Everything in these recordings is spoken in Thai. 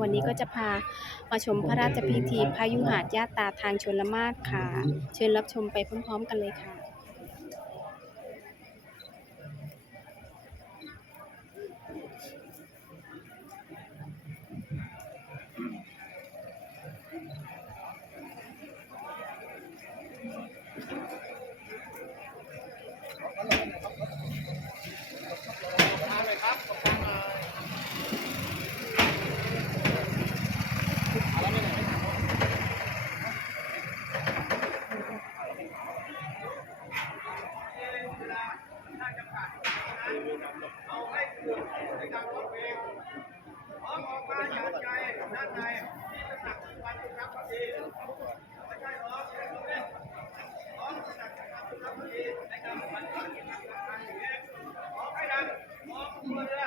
วันนี้ก็จะพามาชมพระราชพิธีพายุหาดญาตาทางชนละมาศค่ะ เชิญรับชมไปพร้อม ๆ กันเลยค่ะ เน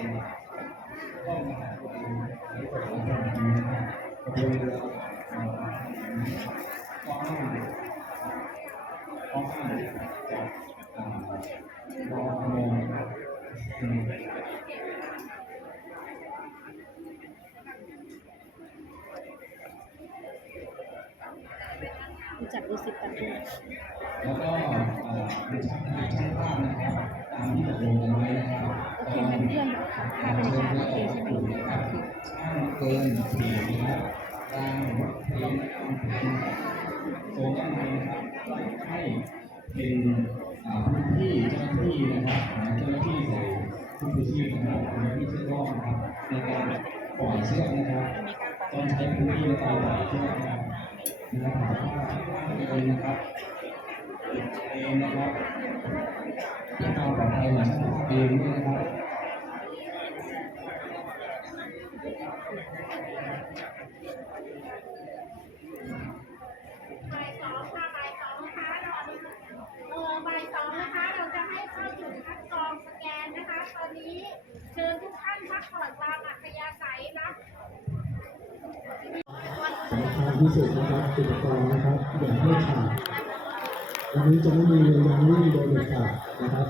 จับรู้สิบตัวแล้วก็ช่างภาพนะครับตามที่ตกลงไว้นะ เกินสี่นะครับตามเพลงตามเพงโซนด้านในนะครับให้เป็นพื้นที่เจ้าหน้าที่นะครับเจ้าหน้าที่ใส่ชุดชูชีพนะครับเจ้าหน้าที่เชือกรอกนะครับในการปล่อยเชือกนะครับตองใช้พื้นที่ในการปล่อยเชือกนะครับนะครับว่าเองนนะครับเองนะครับเพื่อความปลอดภัยของเองด้วยนะครับ บ่ายสองค่ะบ่ายสองนะคะเราเออบ่ายสองนะคะ เราจะให้เข้าจุดคัดกรองสแกนนะคะ ตอนนี้เชิญทุกท่านพักผ่อนตามอัธยาศัยนะ สำคัญที่สุดนะครับอุปกรณ์นะครับอย่าให้ขาดวันนี้จะไม่มีเรือยังไม่มีโดยเด็ดขาดนะครับ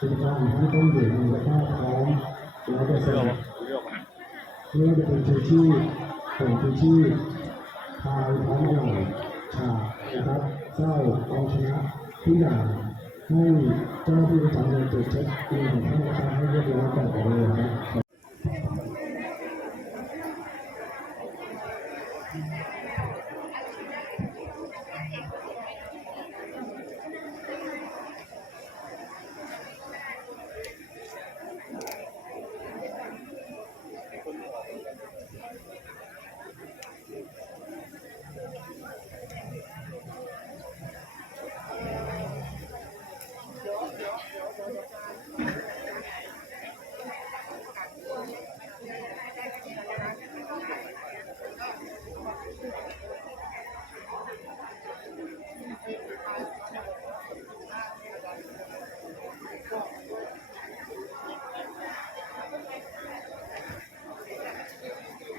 อุปกรณ์ที่ต้องอยู่ในสภาพพร้อมร้อยเปอร์เซ็นต์ ไม่ว่าจะเป็นชูชีพผงชูชีพพายพร้อมอร่อยฉานะครับเส้าเอาชนะทุกอย่างให้เจ้าหน้าที่ประจำเรือนตรวจเช็คเอินของท่านนะครับให้เรียบร้อยก่อนเลยนะครับ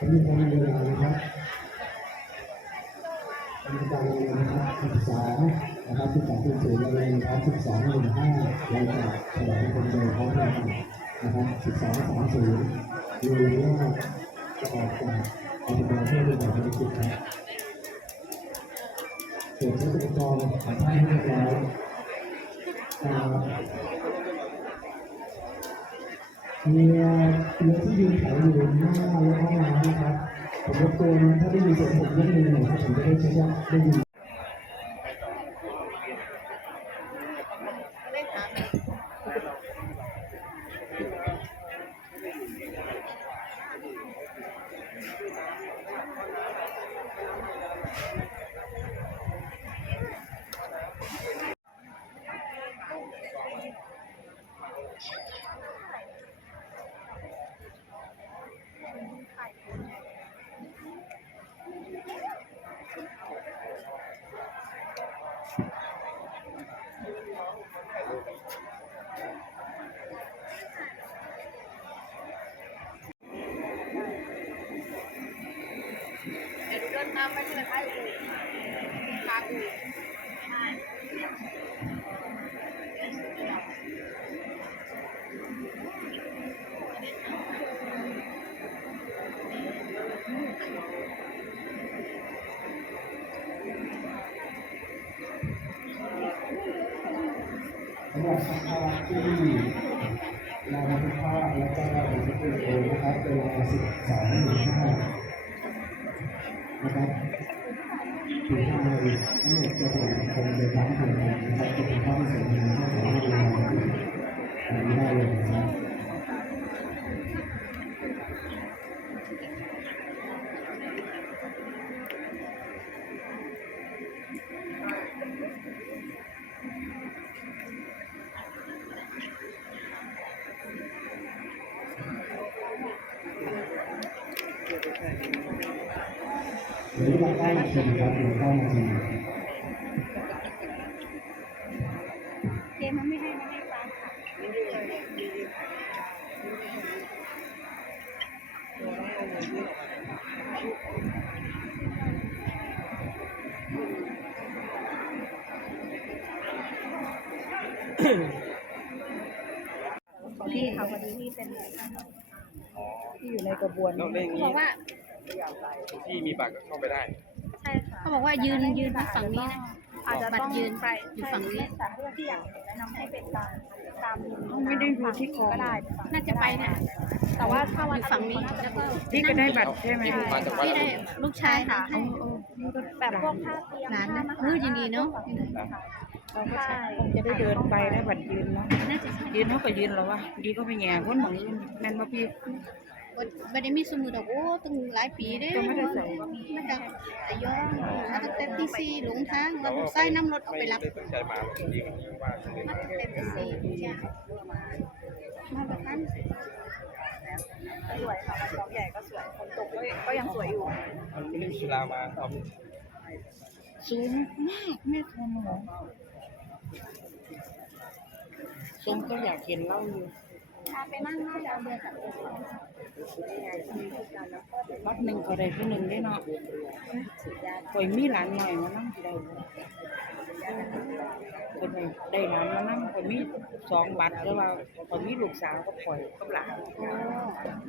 ผมมีการเวลานะครับมีการเวลานะครับ12นะครับ12ปีสี่เวลานะครับ12หนึ่งห้าเราจะแถลงคนเดินพร้อมกันนะครับ12 30รู้ว่าจะออกจากออกจากเพื่อเป็นแบบธุรกิจครับตรวจเช็คอุปกรณ์ของท่านให้เรียบร้อย นะครับมีเรือที่ยืนแถวอยู่หน้าและห้องน้ำนะครับผมรบกวนถ้าได้ยินเสียงผมยกมือหน่อยครับผมจะได้ใช้ได้ยิน สำหรับสภาที่เราบันทึกภาพแล้วก็บันทึกวิดีโอนะครับเวลา12นึ่งห้านะครับถึงทางเลยทั้งหมดจะส่งคงจะทั้งถึงนะครับจะเป็นข้อที่สำคัญข้สำคัญที่เราอันนี้ได้เลยนะครับ เป็นไงคะที่อยู่ในกระบวนแล้วเรื่องเขานี้บอกว่าที่มีบัตรก็เข้าไปได้ใช่ค่ะเขาบอกว่ายืนยืนที่ฝั่งนี้นะอาจจะบัตต้อรงยืนไปอยู่ฝั่งนี้แต่เพื่อที่อยากเห็นแนะนำให้เป็นการตามไม่ได้ดูที่คอก็ได้น่าจะไปนะแต่ว่าถ้าอวันยู่ฝั่งนี้แล้วก็พี่ก็ได้บัตรใช่ไหมที่ได้ลูกชายค่ะให้แบบพวกท่าเตรียมหลานนะท่เออยินดีเนาะ เราก็คงจะได้เดินไปแล้วบัตรยืนเนาะน่าจะใช่ยืนเขาก็ยืนแล้ววะยืนก็ไปแง่คนของยืนแม่นบ่พี่ไม่ได้มีสมุดดอกโอ้ตั้งหลายปีเด้ก็ไม่ได้ใส่มาจากระยองมาตั้งแต่ตีสี่หลงทางเราใส่น้ำรถเอาไปรับไม่ได้สนใจมาหรอกที่มันว่าเรื่องมาตั้งแต่ตีสี่จ้ะมาแบบนั้นสวยค่ะวันสองใหญ่ก็สวยฝนตกก็ก็ยังสวยอยู่มันไม่ได้มีเวลามาเอาสูงมากแม่ทนหรอท รงก็อยากเห็นเล่าอยู่ไปนั่งหน้าดาวเดือนกับบัตรหนึ่งก็ได้ผู้หนึ่งได้เนาะคอยมีหลานหน่อยมานั่งที่ได้คนได้หลานมานั่งคอยมีสองบัตรแล้วว่าคอยมีลูกสาวก็ปล่อยกับหลาน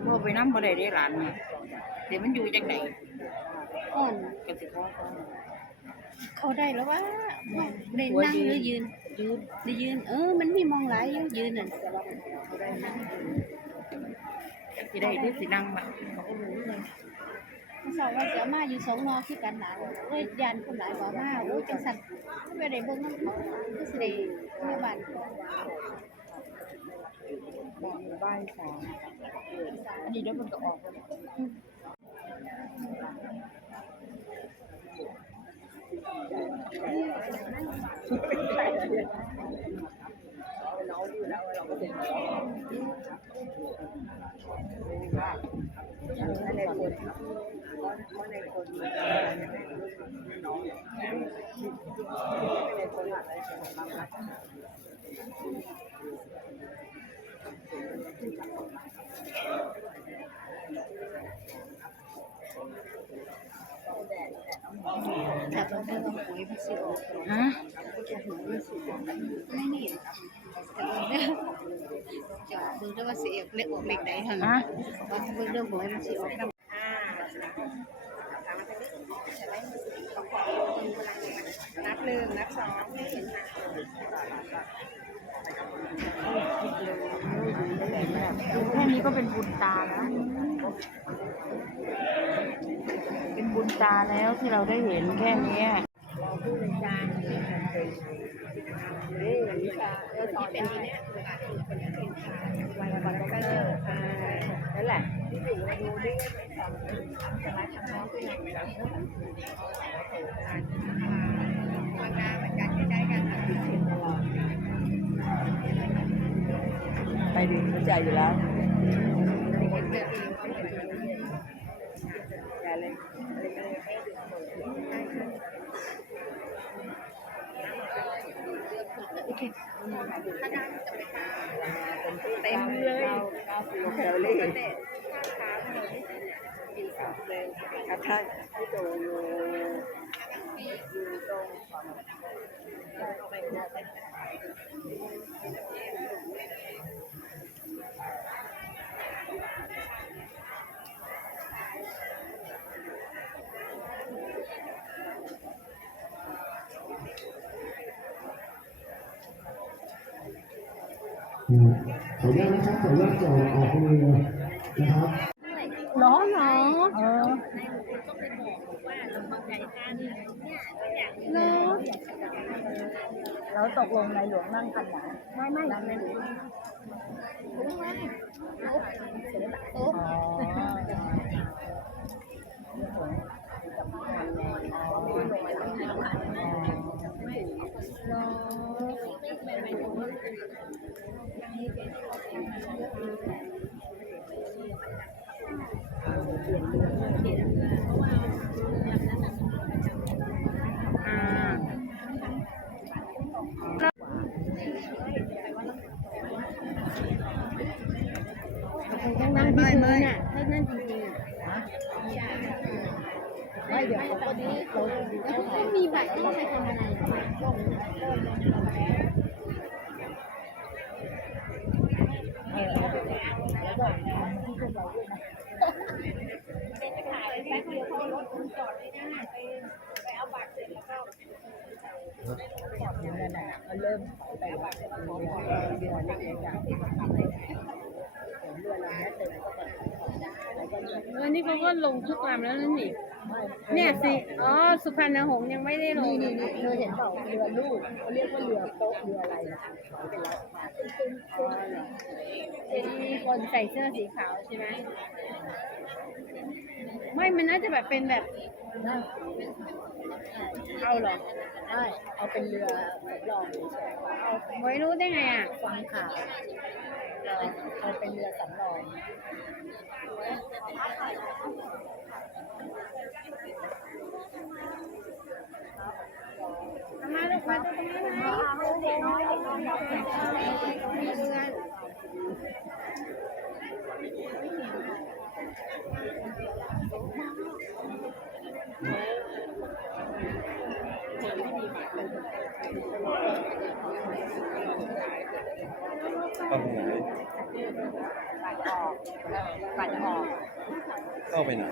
เพราะไปนั่งบ่ได้ได้หลานเนี่ยเดี๋ยวมันอยู่จังไหนอ่อนก็สิเขา เขาเขาได้แล้วว่าได้นั่งหรือยืนยืนได้ยืน เออ มันมีมองหลายอยู่ยืนน่ะสิได้หรือสินั่งบัตรเขาก็รู้เลยเสาร์ว่าเสียมาอยู่สองนอคือกันหลายเอ้ยยานคนหลายกว่ามาโอ้ยจังสันไม่ได้เบิ่งน้ำเขาคือสิได้เมื่อบ้านบางบ้านสามอันนี้เดี๋ยวมันก็ออก แล้ ฮะไม่นี่แต่เบิ่งเด้อจะเบิ่งเด้อว่าสิเอกเลขออกเลขใดหั่นฮะว่าเบิ่งเด้อหวยมันสิออกนำนับหนึ่งนับสองดูแค่นี้ก็เป็นบุญตาแล้วเป็นบุญ ตาแล้วที่เราได้เห็นแค่นี้นั่นแหละไปดิเข้าใจอยู่แล้ว เต็มเลยแถวเลย อาคารที่โตอยู่อยู่ตรงฝั่งขออนุญาตนะครับขออนุญาตจอดออกมือนะครับ ร้อนเหรอ เออ เนาะแล้วตกลงในหลวงนั่งคันไหนไม่ไม่นั่งในหลวงโต๊ะอ่ ไม่ไม่ถ้านั่นจริงๆอะไม่เดี๋ยวตอนนี้เราแล้วถ้ามีบัตรต้องไปทำอะไรเริ่มไปแบบเดียวเล็กๆ นี่เขาก็ลงทุกลำแล้วนั่นนี่เนี่ยสิ อ๋อ สุพรรณหงส์ยังไม่ได้ลงนี่นี่เธอเห็นเปล่าเรือลูกเขาเรียกว่าเรือโป๊ะเรืออะไรนะเป็นลักษณะเป็นเป็นเป็นเป็นคนใส่เสื้อสีขาวใช่ไหม ไม่ มันน่าจะแบบเป็นแบบนะ เอาเหรอใช่เอาเป็นเรือสำรองเฉยๆเอาไว้รู้ได้ไงอะฟังข่าวเราเอาเป็นเรือสำรองมาเลยมาตรงนี้นะเด็กน้อยเด็กน้อยเรือ เข้าไปไหนปัดออก เข้าไปไหน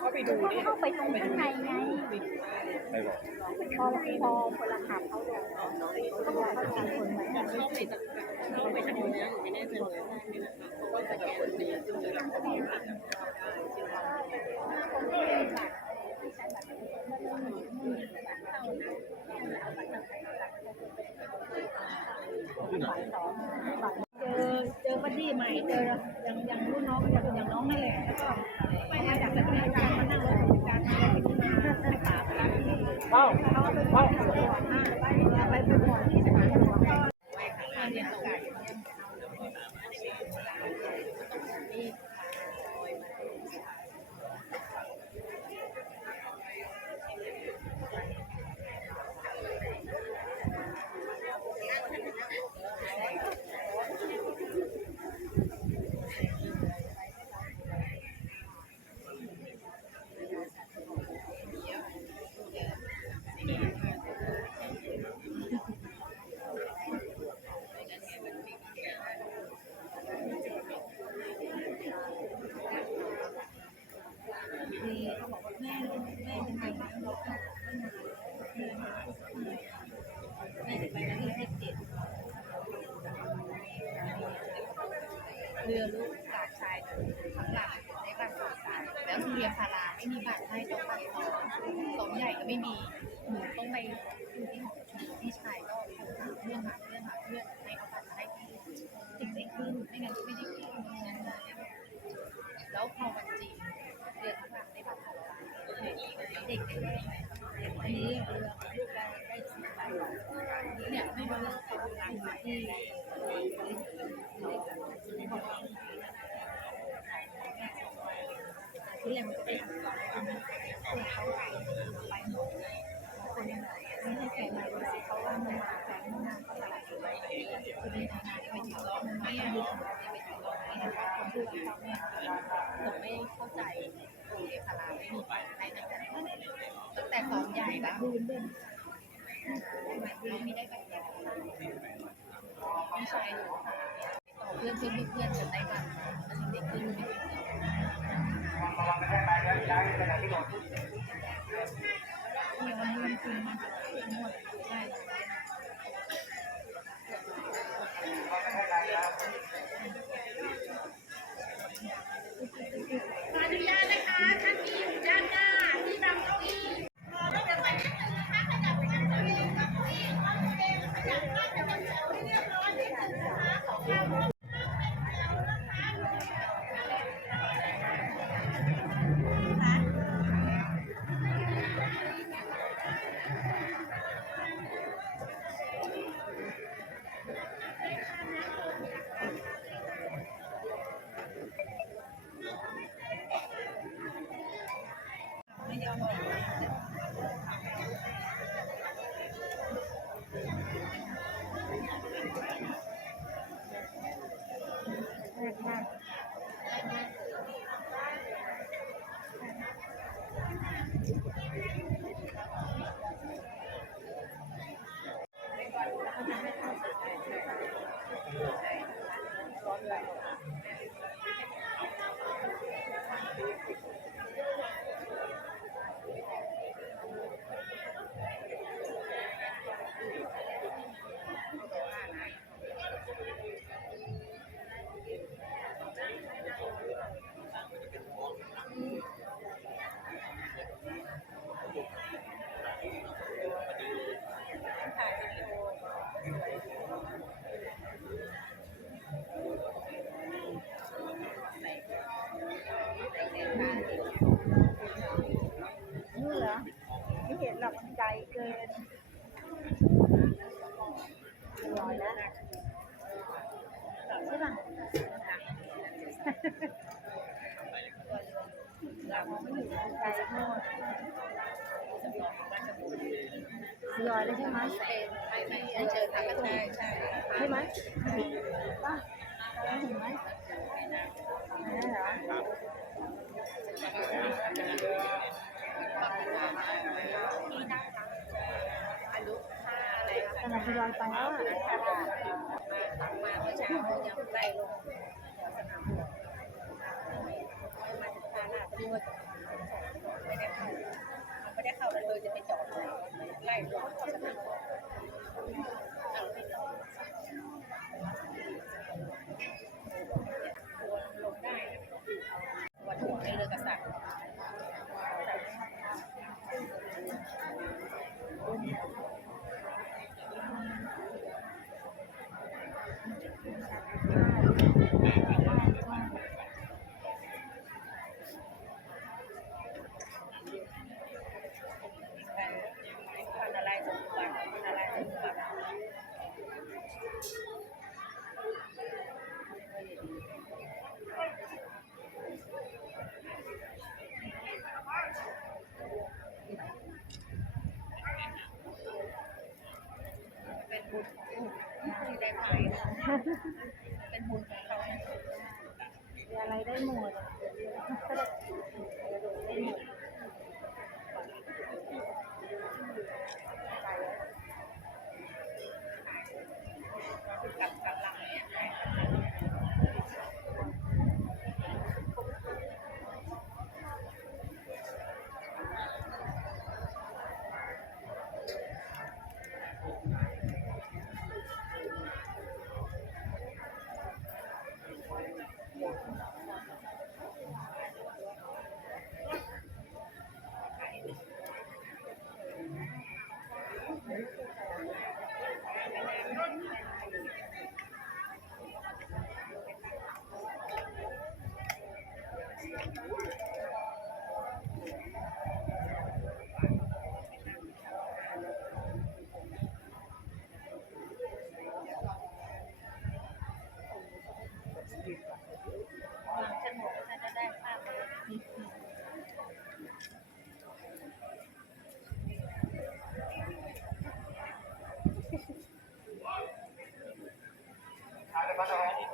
ก็ไปดูดิเข้าไปตรงข้างในไงไปบอกพอพอคนละขับเขาลงเขาบอกเขาทำคนเหมือนกันเข้าไปเข้าไปทางนี้ไม่แน่ใจเลยเพราะว่าสแกนเสียซึ่งเราก็มีบัตร เจอเจอบัดดี้ใหม่เจออย่างอย่างรุ่นน้องอย่างอย่างน้องนั่นแหละแล้วก็ไปมาจากสถานการณ์มานั่งรถการไปที่มาขาไปรับที่เขาไปไปไปไปบอกที่สถานก็ไปขาเรียนตก เรือลูกกาบชายข้างหลังในบัตรสองสายแล้วทุเรียนพาราไม่มีบัตรให้ตรงบัตรสองสองใหญ่ก็ ไม่มีหนูต้องไปอยู่ที่หอพี่ชายก็โทรหาเรื่องหาเรื่องหาเรื่องให้เอาบัตรมาให้พี่ถึงได้ขึ้นไม่งั้นไม่ได้ขึ้นงั้นเลยแล้วพอวันจริงเรือข้างหลังได้บัตรสองใบเด็กได้ได้อันนี้เรือลูกได้ได้สี่ใบเนี่ยไม่รู้ว่าเขาอยู่ที่ เรียนมันก็เป็นคนเขาไปไปหมดคนไม่ให้แฟนมาด้วยเขาว่ามันมาแฟนมันมาก็หลายไปคือในฐานะที่ไป ถึงร้องไม่ยเราไปถึงร้องไม่นะคะคนพูดกับเขาเนี่ยผมไม่เข้าใจตัวเอพาราไม่มีไปให้ตั้งแต่ตั้งแต่ซ้อมใหญ่แล้วเราไม่ได้ไปแย่พี่ชายหนูค่ะต่อเพื่อนเพื่อนเพื่อนจนได้บัตรแล้วถึงได้ขึ้นไปขอ ขนาดที่ลอยไปแล้วอะมาเมื่อเช้ายังไล่ลงสนามหลวงมาถึงพาหน้าตำรวจไม่ได้เข้าไม่ได้เข้าเลยจะไปจอดไล่ลงสนามหลว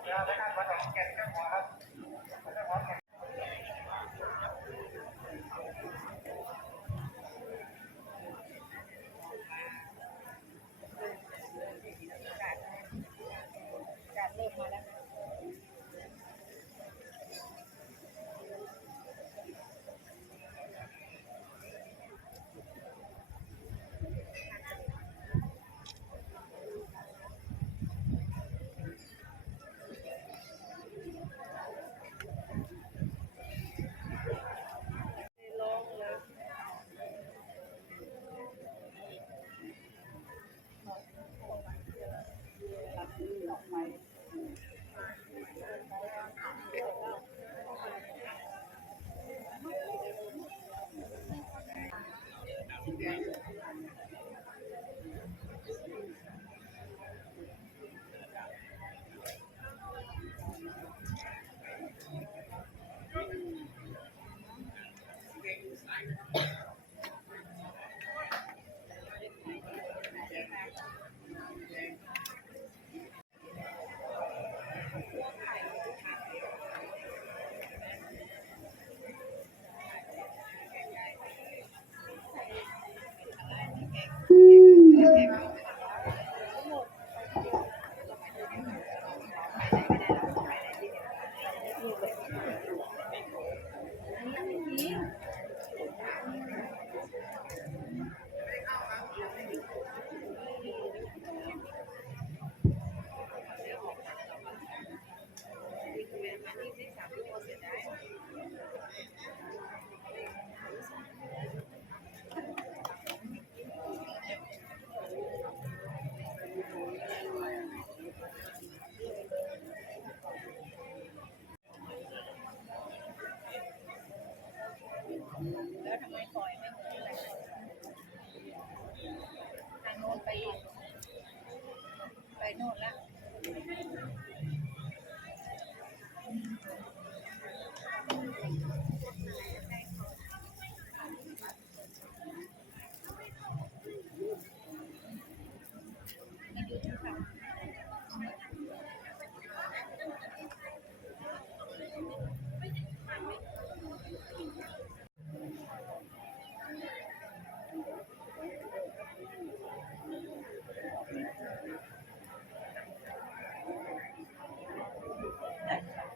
แล้วพระท่านวัดหนองแก่นก็ขอ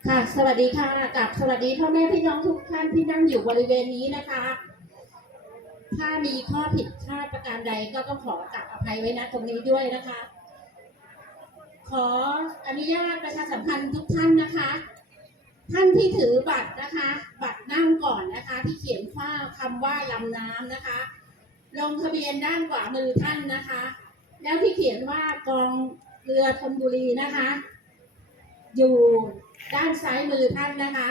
ค่ะ สวัสดีค่ะกับสวัสดีพ่อแม่พี่น้องทุกท่านที่นั่งอยู่บริเวณนี้นะคะ ถ้ามีข้อผิดพลาดประการใดก็ต้องขอกราบอภัยไว้นะตรงนี้ด้วยนะคะ ขออนุญาตประชาสัมพันธ์ทุกท่านนะคะ ท่านที่ถือบัตรนะคะ บัตรนั่งก่อนนะคะ ที่เขียนว่าคำว่าลำน้ำนะคะ ลงทะเบียนด้านขวามือท่านนะคะ แล้วที่เขียนว่ากองเรือธนบุรีนะคะ อยู่ ด้านซ้ายมือท่านนะคะ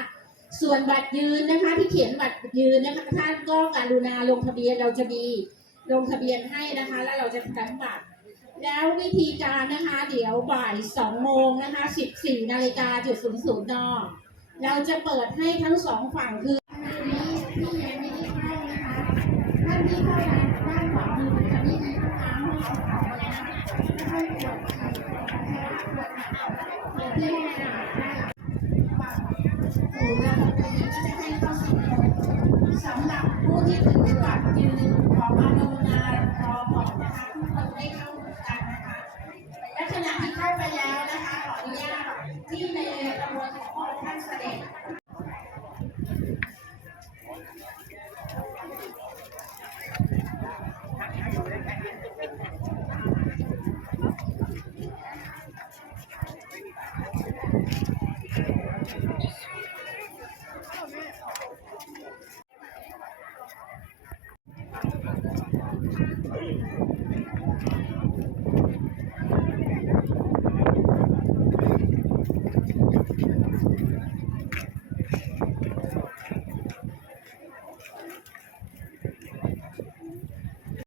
ส่วนบัตรยืนนะคะที่เขียนบัตรยืนนะคะท่านก็การุณาลงทะเบียนเราจะมีลงทะเบียนให้นะคะ แล้วเราจะแถมบัตรแล้ววิธีการนะคะ เดี๋ยวบ่ายสองโมงนะคะสิบสี่นาฬิกาจุดศูนย์ศูนย์นอเราจะเปิดให้ทั้งสองฝั่งคือที่นี่ที่ยังไม่ได้ให้นะคะท่านที่เข้ามาด้านซ้ายมือจะได้ยินเสียงน้ำ สำหรับผู้ที่ถือบัตรยืนขอความกรุณา